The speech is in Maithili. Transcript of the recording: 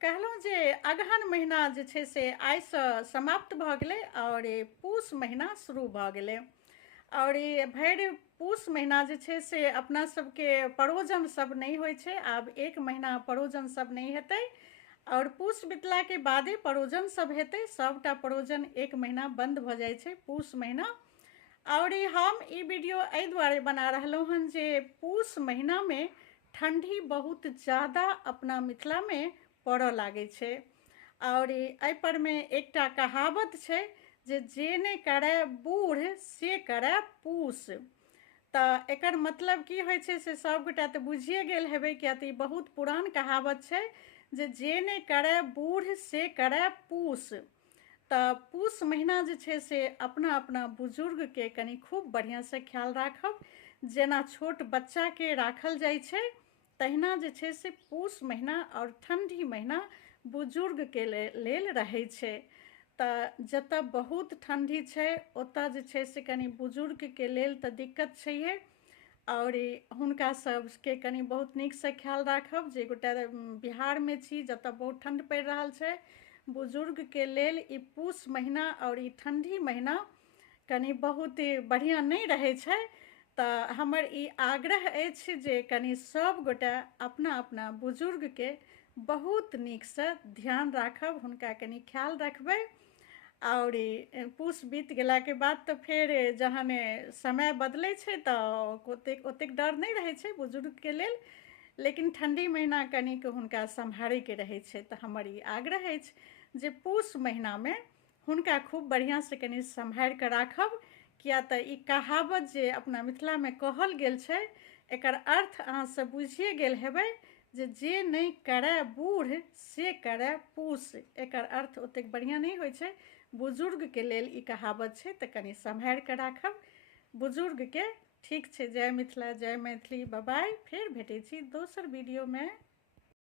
कहलहुँ जे अगहन महीना जे छै से आइसँ समाप्त भऽ गेलै आओर पूस महीना शुरू भऽ गेलै। आओर भरि पूस महीना जे छै से अपना सबके परोजन सब नहीं होइ छै। आब एक महीना परोजन सब नहीं हेतै और पूस बितलाके बादे परोजन सब हेतै। सबटा परोजन एक महीना बंद भऽ जाइ छै पूस महीना। और हम ई वीडियो एहि दुआरे बना रहलहुँ हन जे पूस महीनामे ठंडी बहुत ज़्यादा अपना मिथिलामे पड़ऽ लागै छै। और एहि पर में एकटा कहावत छै जे नहि करे बूढ़ से करे पूस। तऽ एकर मतलब की होइ छै से सबगोटा तऽ बुझिए गेल हेबै, किया तऽ ई बहुत पुरान कहावत छै जे नहि करे बूढ़ से करे पूस। तऽ पूस महीना जे छै से अपना अपना बुजुर्गके कनि खूब बढ़िआँसँ ख्याल राखब। जेना छोट बच्चाके राखल जाइ छै तहिना जे छै से पूस महीना और ठंडी महीना बुजुर्गके लेल रहै छै। तऽ जतऽ बहुत ठंडी छै ओतऽ जे छै से कनि बुजुर्गके लेल तऽ दिक्कत छैहे। और हुनका सबके कनि बहुत नीकसँ ख्याल राखब। जे गोटा बिहारमे छी जतऽ बहुत ठंड पड़ि रहल छै, बुजुर्गके लेल ई पूस महीना और ई ठंडी महीना कनि बहुत बढ़िआँ नहीं रहै छै। तऽ हमर ई आग्रह अछि जे कनि सब गोटा अपना अपना बुजुर्गके बहुत नीकसँ ध्यान राखब, हुनका कनि ख्याल रखबै। और पूस बीत गेलाके बाद तऽ फेर जहन समय बदलै छै तऽ ओतेक डर नहीं रहै छै बुजुर्गके लेल। लेकिन ठंडी महीना कनिक हुनका सम्हारैके रहै छै। तऽ हमर ई आग्रह अछि जे पूस महीनामे हुनका खूब बढ़िआँसँ कनि सम्हारि कऽ राखब। किया तऽ ई कहावत जे अपना मिथिलामे कहल गेल छै एकर अर्थ अहाँ सब बुझिए गेल हेबै जे नहीं करे बूढ़ से करे पूस। एकर अर्थ ओतेक बढ़िआँ नहीं होइ छै। बुजुर्गके लेल ई कहावत छै तऽ कनि सम्हारि कऽ राखब बुजुर्गके। ठीक छै, जय मिथिला जय मैथिली, बाय बाय। फेर भेटै छी दोसर वीडियोमे।